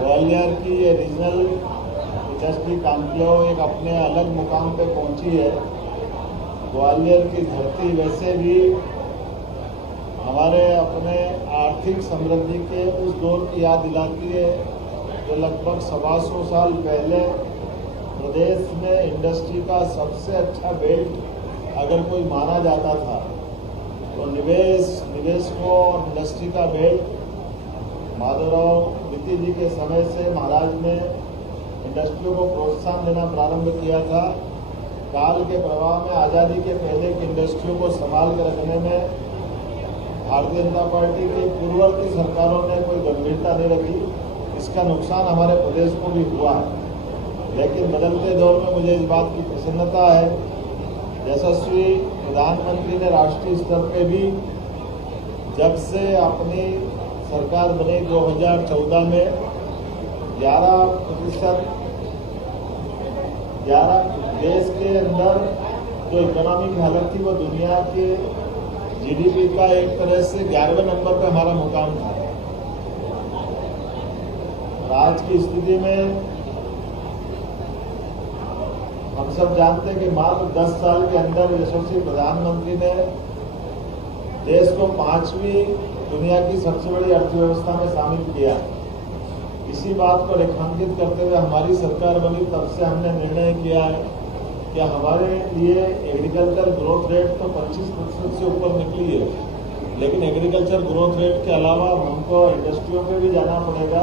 ग्वालियर की ये regional industry conclave एक अपने अलग मुकाम पे पहुंची है। ग्वालियर की धरती वैसे भी हमारे अपने आर्थिक समृद्धि के उस दौर की याद दिलाती है जो लगभग 125 साल पहले प्रदेश में इंडस्ट्री का सबसे अच्छा बेल्ट अगर कोई माना जाता था तो निवेशकों और इंडस्ट्री का बेल्ट माधवराव मित्ती जी के समय से महाराज ने इंडस्ट्रियों को प्रोत्साहन देना प्रारंभ किया था। काल के प्रवाह में आज़ादी के पहले की इंडस्ट्रियों को संभाल कर रखने में भारतीय जनता पार्टी की पूर्ववर्ती सरकारों ने कोई गंभीरता नहीं रखी। इसका नुकसान हमारे प्रदेश को भी हुआ है। लेकिन बदलते दौर में मुझे इस बात की प्रसन्नता है, यशस्वी प्रधानमंत्री ने राष्ट्रीय स्तर पे भी जब से अपनी सरकार बनी 2014 में 11% देश के अंदर जो इकोनॉमी की हालत थी वो दुनिया के जीडीपी का एक तरह से 11वें नंबर पे हमारा मुकाम था। और आज की स्थिति में हम सब जानते हैं कि मात्र 10 साल के अंदर यशस्वी प्रधानमंत्री ने देश को 5वीं दुनिया की सबसे बड़ी अर्थव्यवस्था में शामिल किया। इसी बात को रेखांकित करते हुए हमारी सरकार बनी, तब से हमने निर्णय किया है कि हमारे लिए एग्रीकल्चर ग्रोथ रेट तो 25% से ऊपर निकली है, लेकिन एग्रीकल्चर ग्रोथ रेट के अलावा हमको इंडस्ट्रियों पे भी जाना पड़ेगा।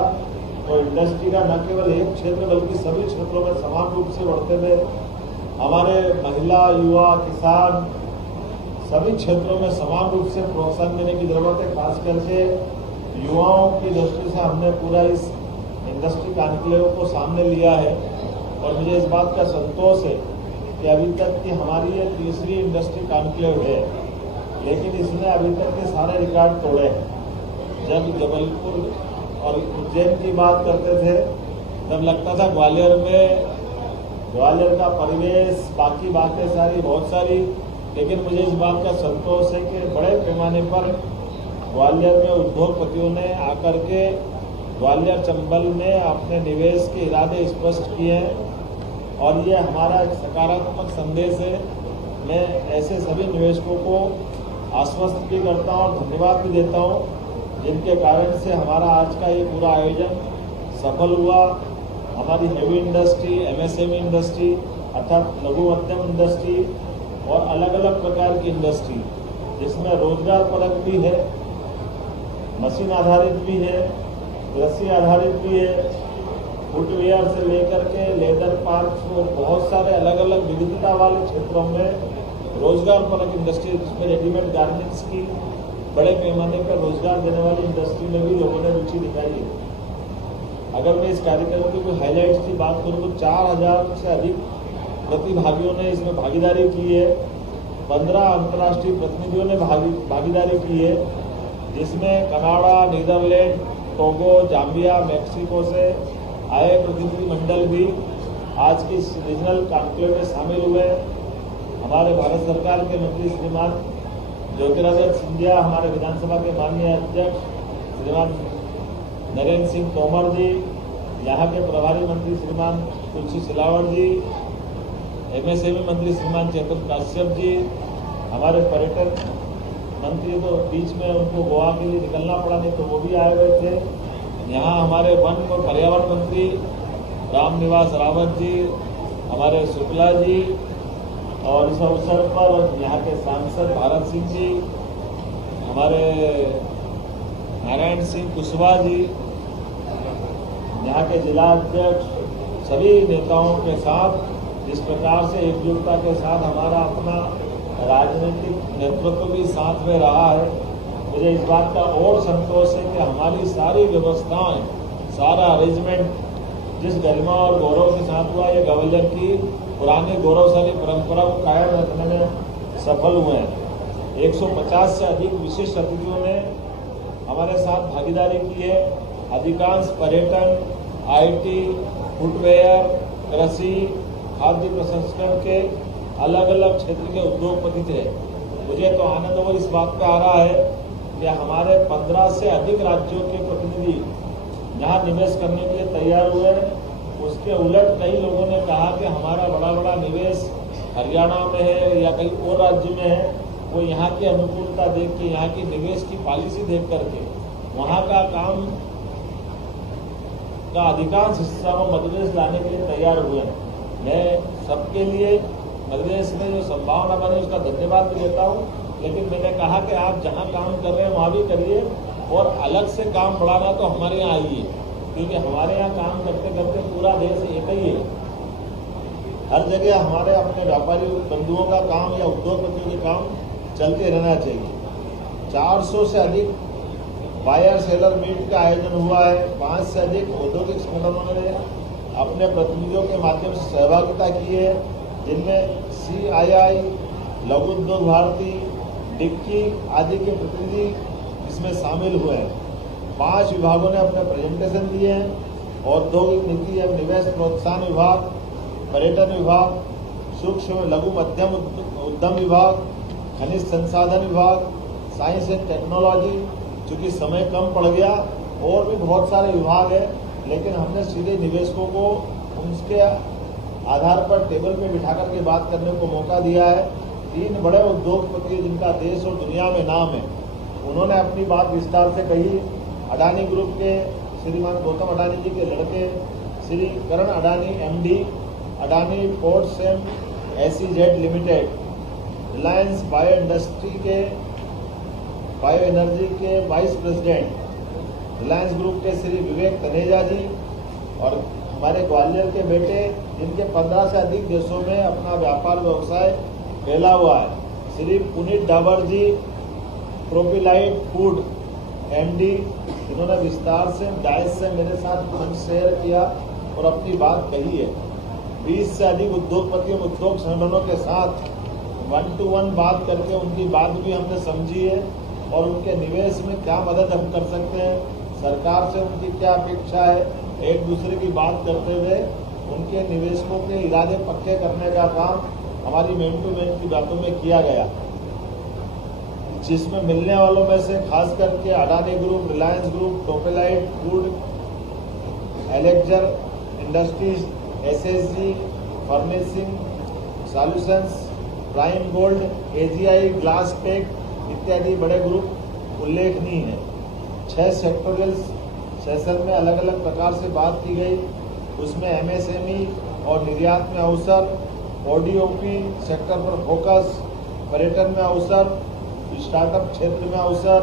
तो इंडस्ट्री का न केवल एक क्षेत्र बल्कि सभी क्षेत्रों में समान रूप से बढ़ते हुए हमारे महिला, युवा, किसान सभी क्षेत्रों में समान रूप से प्रोत्साहन देने की जरूरत है। खास करके युवाओं की दृष्टि से हमने पूरा इस इंडस्ट्री कॉन्क्लेव को सामने लिया है और मुझे इस बात का संतोष है कि अभी तक की हमारी ये तीसरी इंडस्ट्री कॉन्क्लेव है, लेकिन इसने अभी तक के सारे रिकॉर्ड तोड़े हैं। जब जबलपुर और उज्जैन की बात करते थे तब लगता था ग्वालियर का परिवेश, बाकी बातें सारी बहुत सारी, लेकिन मुझे इस बात का संतोष है कि बड़े पैमाने पर ग्वालियर में उद्योगपतियों ने आकर के ग्वालियर चंबल में अपने निवेश के इरादे स्पष्ट किए हैं और ये हमारा एक सकारात्मक संदेश है। मैं ऐसे सभी निवेशकों को आश्वस्त भी करता हूँ और धन्यवाद भी देता हूँ जिनके कारण से हमारा आज का ये पूरा आयोजन सफल हुआ। हमारी हेवी इंडस्ट्री, एमएसएमई इंडस्ट्री अर्थात लघु मध्यम इंडस्ट्री और अलग अलग प्रकार की इंडस्ट्री जिसमें रोजगार परक भी है, मशीन आधारित भी है, कृषि आधारित भी है, फुटवेयर से लेकर के लेदर पार्क और बहुत सारे अलग अलग विविधता वाले क्षेत्रों में रोजगार परक इंडस्ट्री जिसमें रेडीमेड गारमेंट्स की बड़े पैमाने पर रोजगार देने वाली इंडस्ट्री में भी लोगों ने रुचि दिखाई है। अगर मैं इस कार्यक्रम की कोई हाईलाइट्स की बात करूँ तो 4000 से अधिक प्रतिभागियों ने इसमें भागीदारी की है। 15 अंतर्राष्ट्रीय प्रतिनिधियों ने भागीदारी की है, जिसमें Canada, Netherlands, Togo, Zambia, Mexico से आए प्रतिनिधिमंडल भी आज की रीजनल कॉन्क्लेव में शामिल हुए। हमारे भारत सरकार के मंत्री श्रीमान ज्योतिरादित्य सिंधिया, हमारे विधानसभा के माननीय अध्यक्ष श्रीमान नरेंद्र सिंह तोमर जी, यहाँ के प्रभारी मंत्री श्रीमान तुलसी सिलावट जी, एमएसएमई मंत्री श्रीमान चेतन काश्यप जी, हमारे पर्यटन मंत्री तो बीच में उनको गोवा के लिए निकलना पड़ा, नहीं तो वो भी आए हुए थे। यहाँ हमारे वन और पर्यावरण मंत्री रामनिवास रावत जी, हमारे शुक्ला जी और इस अवसर पर यहाँ के सांसद भारत सिंह जी, हमारे नारायण सिंह कुशवाहा जी, यहाँ के जिला अध्यक्ष, सभी नेताओं के साथ जिस प्रकार से एकजुटता के साथ हमारा अपना राजनीतिक नेतृत्व भी साथ में रहा है, मुझे इस बात का और संतोष है कि हमारी सारी व्यवस्थाएं, सारा अरेंजमेंट जिस गरिमा और गौरव के साथ हुआ, ये ग्वालियर की पुरानी गौरवशाली परंपरा को कायम रखने में सफल हुए हैं। 150 से अधिक विशिष्ट अतिथियों ने हमारे साथ भागीदारी की है। अधिकांश पर्यटन, आईटी, फुटवेयर, कृषि, खाद्य प्रसंस्करण के अलग अलग क्षेत्र के उद्योगपति थे। मुझे तो आनंद और इस बात का आ रहा है कि हमारे 15 से अधिक राज्यों के प्रतिनिधि जहां निवेश करने के लिए तैयार हुए। उसके उलट कई लोगों ने कहा कि हमारा बड़ा बड़ा निवेश हरियाणा में है या कहीं और राज्य में है, वो यहाँ की अनुकूलता देख के, यहाँ की निवेश की पॉलिसी देख करके वहाँ का काम का अधिकांश हिस्सा वो मध्य प्रदेश लाने के लिए तैयार हुए हैं। मैं सबके लिए मध्य प्रदेश में जो संभावना बनी उसका धन्यवाद भी देता हूँ, लेकिन मैंने कहा कि आप जहाँ काम कर रहे हैं वहाँ भी करिए और अलग से काम बढ़ाना तो हमारे यहाँ आइए, क्योंकि हमारे यहाँ काम करते करते पूरा देश एक ही है। हर जगह हमारे अपने व्यापारी बंधुओं का काम या उद्योगपतियों के काम चलते रहना चाहिए। 400 से अधिक बायर सेलर मीट का आयोजन हुआ है। 5 से अधिक औद्योगिक संगठनों ने अपने प्रतिनिधियों के माध्यम से सहभागिता की है, जिनमें CII, लघु उद्योग भारती, डिक्की आदि के प्रतिनिधि इसमें शामिल हुए हैं। 5 विभागों ने अपने प्रेजेंटेशन दिए हैं। औद्योगिक नीति एवं निवेश प्रोत्साहन विभाग, पर्यटन विभाग, सूक्ष्म लघु मध्यम उद्यम विभाग, खनिज संसाधन विभाग, साइंस एंड टेक्नोलॉजी। चूँकि समय कम पड़ गया, और भी बहुत सारे विभाग हैं, लेकिन हमने सीधे निवेशकों को उनके आधार पर टेबल पे बिठा करके बात करने को मौका दिया है। 3 बड़े उद्योगपति जिनका देश और दुनिया में नाम है, उन्होंने अपनी बात विस्तार से कही। अडानी ग्रुप के श्रीमान गौतम अडानी जी के लड़के Shri Karan Adani MD, Adani ports and SEZ limited, Reliance bio energy के वाइस प्रेसिडेंट, रिलायंस ग्रुप के श्री विवेक तनेजा जी, और हमारे ग्वालियर के बेटे जिनके 15 से अधिक देशों में अपना व्यापार व्यवसाय फैला हुआ है, श्री पुनीत डाबर जी, प्रोपिलाइट फूड MD, जिन्होंने विस्तार से डायस से मेरे साथ मंच शेयर किया और अपनी बात कही है। 20 से अधिक उद्योगपतियों, उद्योग संगठनों के साथ 1-to-1 बात करके उनकी बात भी हमने समझी है और उनके निवेश में क्या मदद हम कर सकते हैं, सरकार से उनकी क्या अपेक्षा है, एक दूसरे की बात करते हुए उनके निवेशकों के इरादे पक्के करने का काम हमारी मैन टू मैन की बातों में किया गया, जिसमें मिलने वालों में से खास करके अडानी ग्रुप, रिलायंस ग्रुप, प्रोपेलाइट फूड, एलेक्जर industries, SSG furnishing solutions, prime gold, AGI glass pack इत्यादि बड़े ग्रुप उल्लेखनीय हैं। 6 सेक्टोरियल सेशन में अलग अलग प्रकार से बात की गई। उसमें MSME और निर्यात में अवसर, ODOP सेक्टर पर फोकस, पर्यटन में अवसर, स्टार्टअप क्षेत्र में अवसर,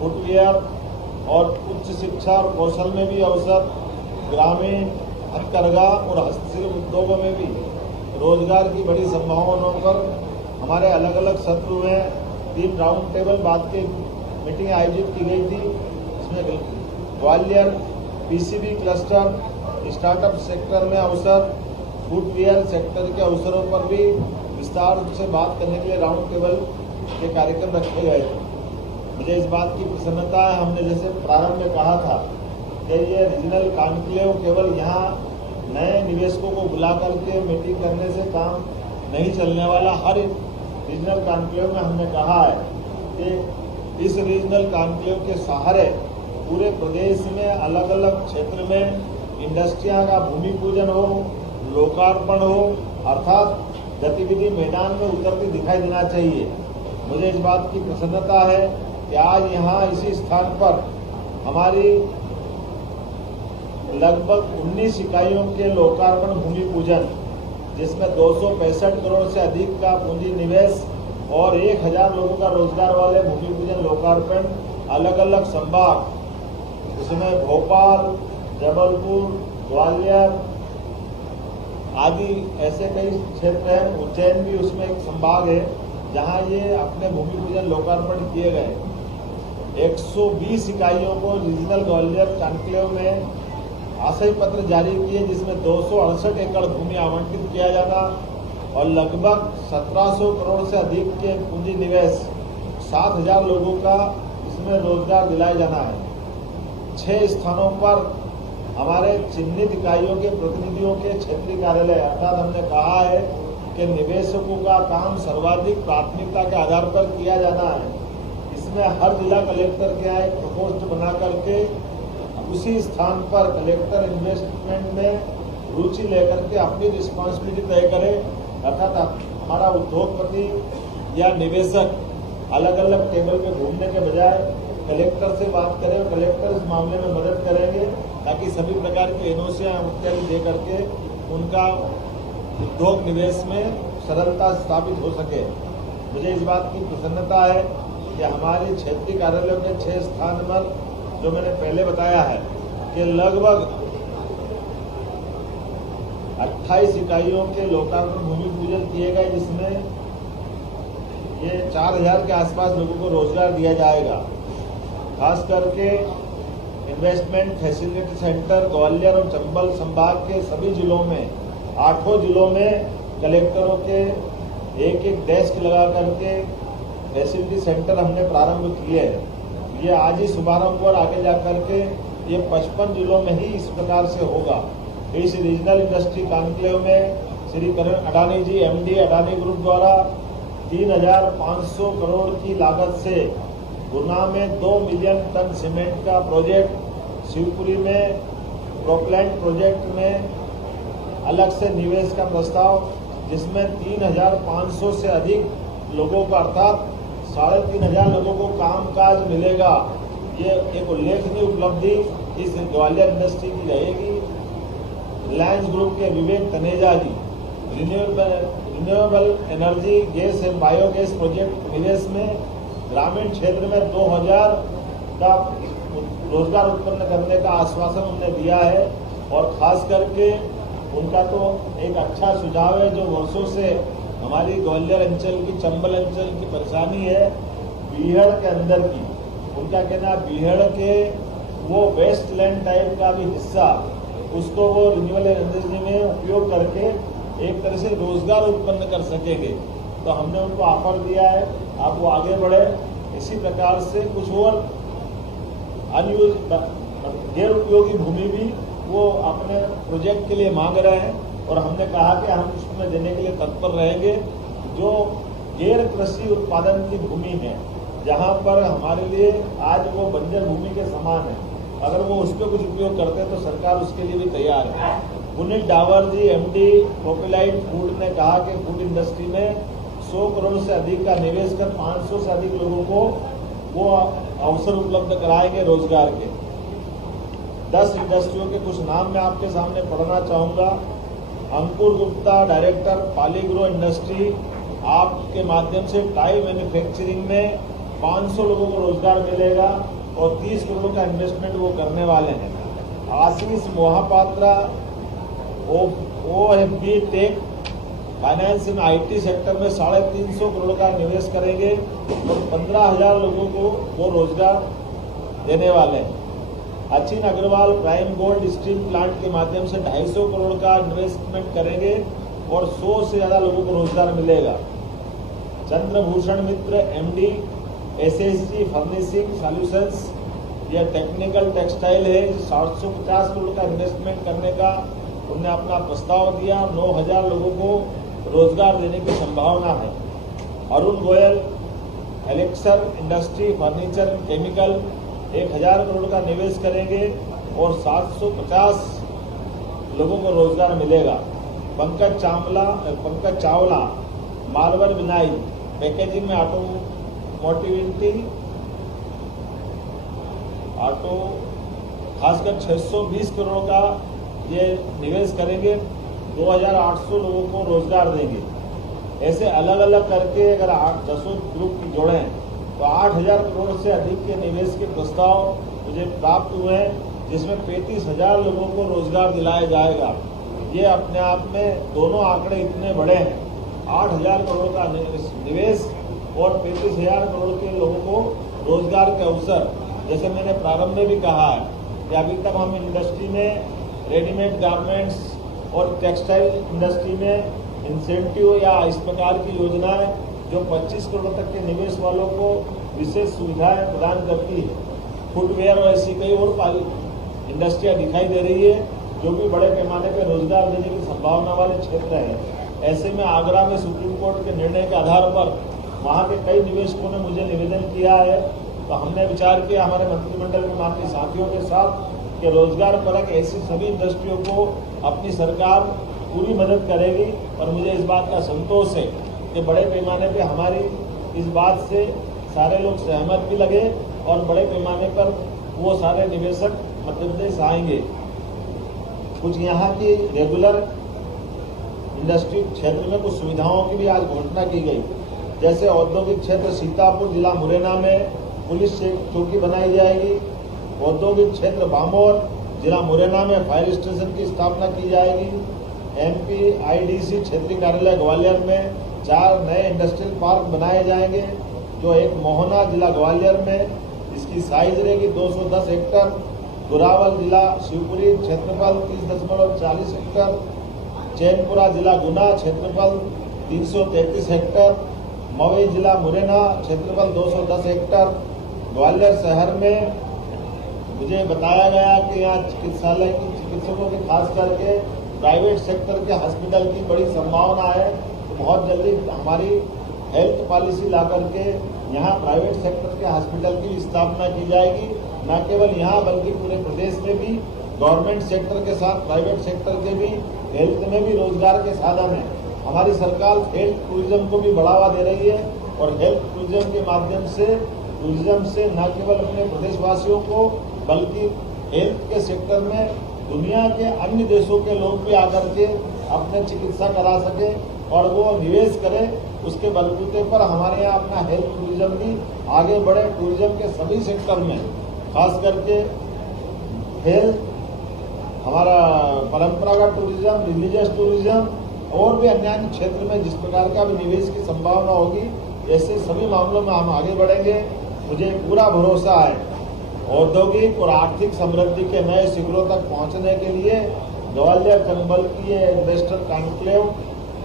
फुटवेयर और उच्च शिक्षा और कौशल में भी अवसर, ग्रामीण हथकरघा और हस्तशिल्प उद्योगों में भी रोजगार की बड़ी संभावनाओं पर हमारे अलग अलग सत्र हुए। 3 राउंड टेबल बात की मीटिंग आयोजित की गई थी। इसमें Gwalior PCB cluster, startup sector में अवसर, फुटवेयर सेक्टर के अवसरों पर भी विस्तार से बात करने के लिए राउंड टेबल के कार्यक्रम रखे गए थे। मुझे इस बात की प्रसन्नता है, हमने जैसे प्रारंभ में कहा था कि ये रीजनल कॉन्क्लेव केवल यहाँ नए निवेशकों को बुला करके मीटिंग करने से काम नहीं चलने वाला। हर रीजनल कॉन्क्लेव में हमने कहा है कि इस रीजनल कॉन्क्लेव के सहारे पूरे प्रदेश में अलग अलग क्षेत्र में इंडस्ट्रियां का भूमि पूजन हो, लोकार्पण हो, अर्थात गतिविधि मैदान में उतरती दिखाई देना चाहिए। मुझे इस बात की प्रसन्नता है कि आज यहाँ इसी स्थान पर हमारी लगभग 19 इकाइयों के लोकार्पण भूमि पूजन, जिसमें 265 करोड़ से अधिक का पूंजी निवेश और 1000 लोगों का रोजगार वाले भूमि पूजन लोकार्पण अलग अलग संभाग, उसमें भोपाल, जबलपुर, ग्वालियर आदि ऐसे कई क्षेत्र हैं। उज्जैन भी उसमें एक संभाग है जहां ये अपने भूमि पूजन लोकार्पण किए गए। 120 इकाइयों को रीजनल ग्वालियर कॉन्क्लेव में आशय पत्र जारी किए, जिसमें 268 एकड़ भूमि आवंटित किया जाना और लगभग 1700 करोड़ से अधिक के पूंजी निवेश, 7000 लोगों का इसमें रोजगार दिलाया जाना है। 6 स्थानों पर हमारे चिन्हित इकाइयों के प्रतिनिधियों के क्षेत्रीय कार्यालय, अर्थात हमने कहा है कि निवेशकों का काम सर्वाधिक प्राथमिकता के आधार पर किया जाना है। इसमें हर जिला कलेक्टर के यहाँ एक प्रकोष्ठ बना करके उसी स्थान पर कलेक्टर इन्वेस्टमेंट में रुचि लेकर के अपनी रिस्पॉन्सिबिलिटी तय करे, अर्थात हमारा उद्योगपति या निवेशक अलग अलग टेबल पे घूमने के बजाय कलेक्टर से बात करें और कलेक्टर इस मामले में मदद करेंगे ताकि सभी प्रकार की एनओसियां इत्यादि दे करके उनका उद्योग निवेश में सरलता स्थापित हो सके। मुझे इस बात की प्रसन्नता है कि हमारे क्षेत्रीय कार्यालयों के 6 स्थान पर जो मैंने पहले बताया है कि लगभग 28 इकाइयों के लोकार्पण भूमि पूजन किए गए, जिसमें ये 4000 के आसपास लोगों को रोजगार दिया जाएगा। खास करके इन्वेस्टमेंट फैसिलिटी सेंटर ग्वालियर और चंबल संभाग के सभी जिलों में 8 जिलों में कलेक्टरों के एक डेस्क लगा करके फैसिलिटी सेंटर हमने प्रारंभ किए हैं। ये आज ही शुभारंभ और आगे जाकर के ये 55 जिलों में ही इस प्रकार से होगा। इस रीजनल इंडस्ट्री कॉन्क्लेव में श्री करण अडानी जी एमडी अडानी ग्रुप द्वारा 3500 करोड़ की लागत से गुना में 2 मिलियन टन सीमेंट का प्रोजेक्ट, शिवपुरी में प्रोप्लांट प्रोजेक्ट में अलग से निवेश का प्रस्ताव, जिसमें 3500 से अधिक लोगों को अर्थात 3500 लोगों को कामकाज मिलेगा। ये एक उल्लेखनीय उपलब्धि इस ग्वालियर इंडस्ट्री की रहेगी। रिलायंस ग्रुप के Vivek Taneja ji renewable energy gas and biogas project निवेश में ग्रामीण क्षेत्र में 2000 का रोजगार उत्पन्न करने का आश्वासन उन्होंने दिया है। और खास करके उनका तो एक अच्छा सुझाव है जो वर्षों से हमारी ग्वालियर अंचल की, चंबल अंचल की परेशानी है बीहड़ के अंदर की। उनका कहना बीहड़ के वो वेस्ट लैंड टाइप का भी हिस्सा, उसको वो रिन्यूएबल एनर्जी में उपयोग करके एक तरह से रोजगार उत्पन्न कर सकेंगे। तो हमने उनको ऑफर दिया है, आप वो आगे बढ़े। इसी प्रकार से कुछ और गैर उपयोगी भूमि भी वो अपने प्रोजेक्ट के लिए मांग रहे हैं और हमने कहा कि हम उसमें देने के लिए तत्पर रहेंगे। जो गैर कृषि उत्पादन की भूमि है, जहां पर हमारे लिए आज वो बंजर भूमि के समान है, अगर वो उस पर कुछ उपयोग करते हैं तो सरकार उसके लिए भी तैयार है। पुनीत डावर जी एमडी प्रोपिलाइट फूड ने कहा कि फूड इंडस्ट्री में 100 करोड़ से अधिक का निवेश कर 500 से अधिक लोगों को वो अवसर उपलब्ध कराएंगे रोजगार के। 10 इंडस्ट्रियों के कुछ नाम मैं आपके सामने पढ़ना चाहूंगा। अंकुर गुप्ता डायरेक्टर पालीग्रो इंडस्ट्री, आपके माध्यम से टाई मैन्युफैक्चरिंग में 500 लोगों को रोजगार मिलेगा और 30 करोड़ का इन्वेस्टमेंट वो करने वाले हैं। Ashish Mohapatra OFB tech finance in IT sector में 350 करोड़ का निवेश करेंगे और 15,000 लोगों को वो रोजगार देने वाले हैं। Achin Agarwal Prime Gold steel plant के माध्यम से 250 करोड़ का इन्वेस्टमेंट करेंगे और 100 से ज्यादा लोगों को रोजगार मिलेगा। चंद्रभूषण मित्र MD SSG फर्निशिंग सॉल्यूशंस, यह टेक्निकल टेक्सटाइल है, 750 करोड़ का इन्वेस्टमेंट करने का उन्होंने अपना प्रस्ताव दिया। 9,000 लोगों को रोजगार देने की संभावना है। Arun Goyal elixir industry furniture chemical 1000 crore का निवेश करेंगे और 750 लोगों को रोजगार मिलेगा। पंकज चावला मार्बल बिनाई पैकेजिंग में ऑटो खासकर 620 करोड़ का ये निवेश करेंगे, 2800 लोगों को रोजगार देंगे। ऐसे अलग अलग करके अगर 8-10 ग्रुप की जोड़ें तो 8000 करोड़ से अधिक के निवेश के प्रस्ताव मुझे प्राप्त हुए हैं, जिसमें 35,000 लोगों को रोजगार दिलाया जाएगा। ये अपने आप में दोनों आंकड़े इतने बड़े हैं, 8,000 करोड़ का निवेश और 35,000 करोड़ के लोगों को रोजगार के अवसर। जैसे मैंने प्रारंभ में भी कहा है कि अभी तक हम इंडस्ट्री में रेडीमेड गारमेंट्स और टेक्सटाइल इंडस्ट्री में इंसेंटिव या इस प्रकार की योजनाएं जो 25 करोड़ तक के निवेश वालों को विशेष सुविधाएं प्रदान करती है। फुटवेयर और ऐसी कई और इंडस्ट्रियां दिखाई दे रही है जो भी बड़े पैमाने पर रोजगार देने की संभावना वाले क्षेत्र हैं। ऐसे में आगरा में सुप्रीम कोर्ट के निर्णय के आधार पर वहाँ के कई निवेशकों ने मुझे निवेदन किया है, तो हमने विचार किया हमारे मंत्रिमंडल के माननीय साथियों के साथ कि रोजगार परक ऐसी सभी इंडस्ट्रियों को अपनी सरकार पूरी मदद करेगी। और मुझे इस बात का संतोष है कि बड़े पैमाने पे हमारी इस बात से सारे लोग सहमत भी लगे और बड़े पैमाने पर वो सारे निवेशक मध्य प्रदेश आएंगे। कुछ यहाँ की रेगुलर इंडस्ट्री क्षेत्र में कुछ सुविधाओं की भी आज घोषणा की गई, जैसे औद्योगिक क्षेत्र सीतापुर जिला मुरैना में पुलिस चौकी बनाई जाएगी। औद्योगिक क्षेत्र बामोर जिला मुरैना में फायर स्टेशन की स्थापना की जाएगी। MPIDC क्षेत्रीय कार्यालय ग्वालियर में 4 नए इंडस्ट्रियल पार्क बनाए जाएंगे, जो एक मोहना जिला ग्वालियर में इसकी साइज रहेगी 210 हेक्टर। गुरावल जिला शिवपुरी क्षेत्रफल 30.40 हेक्टर। चैनपुरा जिला गुना क्षेत्रफल 333 हेक्टर। मवई जिला मुरैना क्षेत्रफल 210 हेक्टर। ग्वालियर शहर में मुझे बताया गया कि यहाँ चिकित्सालय की चिकित्सकों के खास करके प्राइवेट सेक्टर के हॉस्पिटल की बड़ी संभावना है। तो बहुत जल्दी हमारी हेल्थ पॉलिसी ला करके यहाँ प्राइवेट सेक्टर के हॉस्पिटल की स्थापना की जाएगी। न केवल यहाँ बल्कि पूरे प्रदेश में भी गवर्नमेंट सेक्टर के साथ प्राइवेट सेक्टर के भी हेल्थ में भी रोजगार के साधन है। हमारी सरकार हेल्थ टूरिज्म को भी बढ़ावा दे रही है और हेल्थ टूरिज्म के माध्यम से टूरिज्म से न केवल अपने प्रदेशवासियों को बल्कि हेल्थ के सेक्टर में दुनिया के अन्य देशों के लोग भी आकर के अपने चिकित्सा करा सके और वो निवेश करें। उसके बलबूते पर हमारे यहाँ अपना हेल्थ टूरिज्म भी आगे बढ़े। टूरिज्म के सभी सेक्टर में खास करके हेल्थ, हमारा परंपरागत टूरिज्म, रिलीजियस टूरिज्म और भी अन्य क्षेत्र में जिस प्रकार का भी निवेश की संभावना होगी, ऐसे सभी मामलों में हम आगे बढ़ेंगे। मुझे पूरा भरोसा है औद्योगिक और आर्थिक समृद्धि के नए शिखरों तक पहुंचने के लिए ग्वालियर चंबल की ये इन्वेस्टर कॉन्क्लेव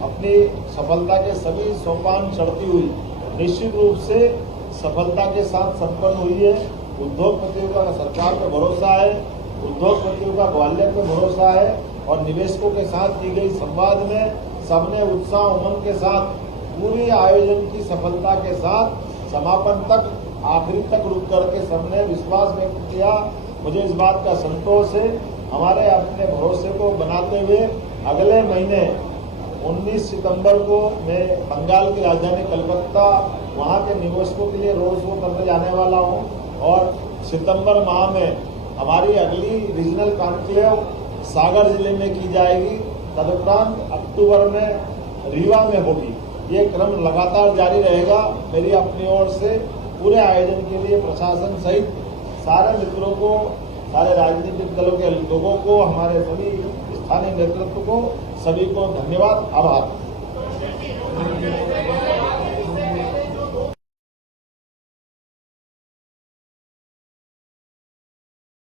अपनी सफलता के सभी सोपान चढ़ती हुई निश्चित रूप से सफलता के साथ संपन्न हुई है। उद्योगपतियों का सरकार पर भरोसा है, उद्योगपतियों का ग्वालियर पर भरोसा है और निवेशकों के साथ की गई संवाद में सबने उत्साह उमंग के साथ पूरे आयोजन की सफलता के साथ समापन तक आखिरी तक रुक करके सबने विश्वास व्यक्त किया। मुझे इस बात का संतोष है। हमारे अपने भरोसे को बनाते हुए अगले महीने 19 सितंबर को मैं बंगाल की राजधानी कलकत्ता वहां के निवेशकों के लिए रोड शो करने जाने वाला हूं और सितंबर माह में हमारी अगली रीजनल कॉन्क्लेव सागर जिले में की जाएगी। तदुपरांत अक्टूबर में रीवा में होगी। ये क्रम लगातार जारी रहेगा। मेरी अपनी ओर से पूरे आयोजन के लिए प्रशासन सहित सारे मित्रों को, सारे राजनीतिक दलों के लोगों को, हमारे सभी स्थानीय नेतृत्व को, सभी को धन्यवाद, आभार।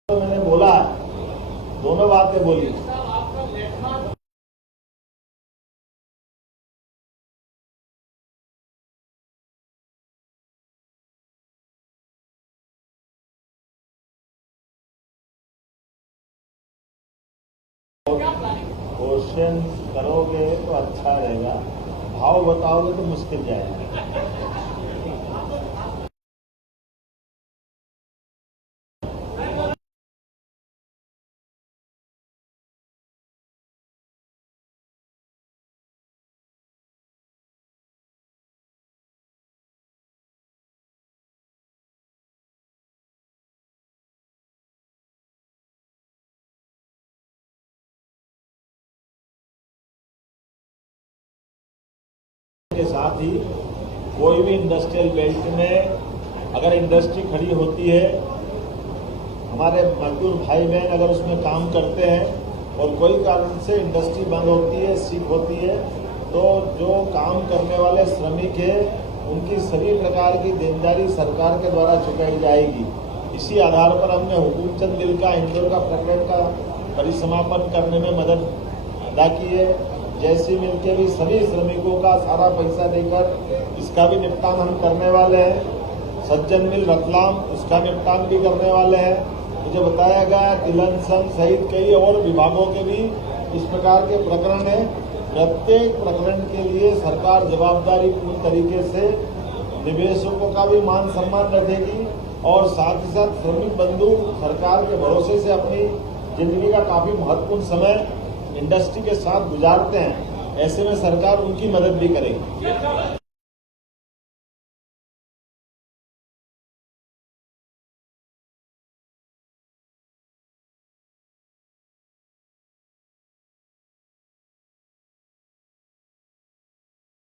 तो मैंने बोला, दोनों बातें बोली। क्वेश्चन करोगे तो अच्छा रहेगा, भाव बताओगे तो मुश्किल जाएगा। के साथ ही कोई भी इंडस्ट्रियल बेल्ट में अगर इंडस्ट्री खड़ी होती है, हमारे मजदूर भाई बहन अगर उसमें काम करते हैं और कोई कारण से इंडस्ट्री बंद होती है, सीख होती है, तो जो काम करने वाले श्रमिक है उनकी सभी प्रकार की देनदारी सरकार के द्वारा चुकाई जाएगी। इसी आधार पर हमने हुकुमचंद गिल का इंदौर का प्रकरण का परिसमापन करने में मदद अदा की है। जैसी मिल के भी सभी श्रमिकों का सारा पैसा देकर इसका भी निपटान हम करने वाले हैं। सज्जन मिल रतलाम, उसका निपटान भी करने वाले हैं। मुझे बताया गया तिलन संघ सहित कई और विभागों के भी इस प्रकार के प्रकरण हैं। प्रत्येक प्रकरण के लिए सरकार जवाबदारी पूर्ण तरीके से निवेशकों का भी मान सम्मान रखेगी और साथ ही साथ श्रमिक बंधु सरकार के भरोसे से अपनी जिंदगी का काफी महत्वपूर्ण समय इंडस्ट्री के साथ गुजारते हैं। ऐसे में सरकार उनकी मदद भी करेगी।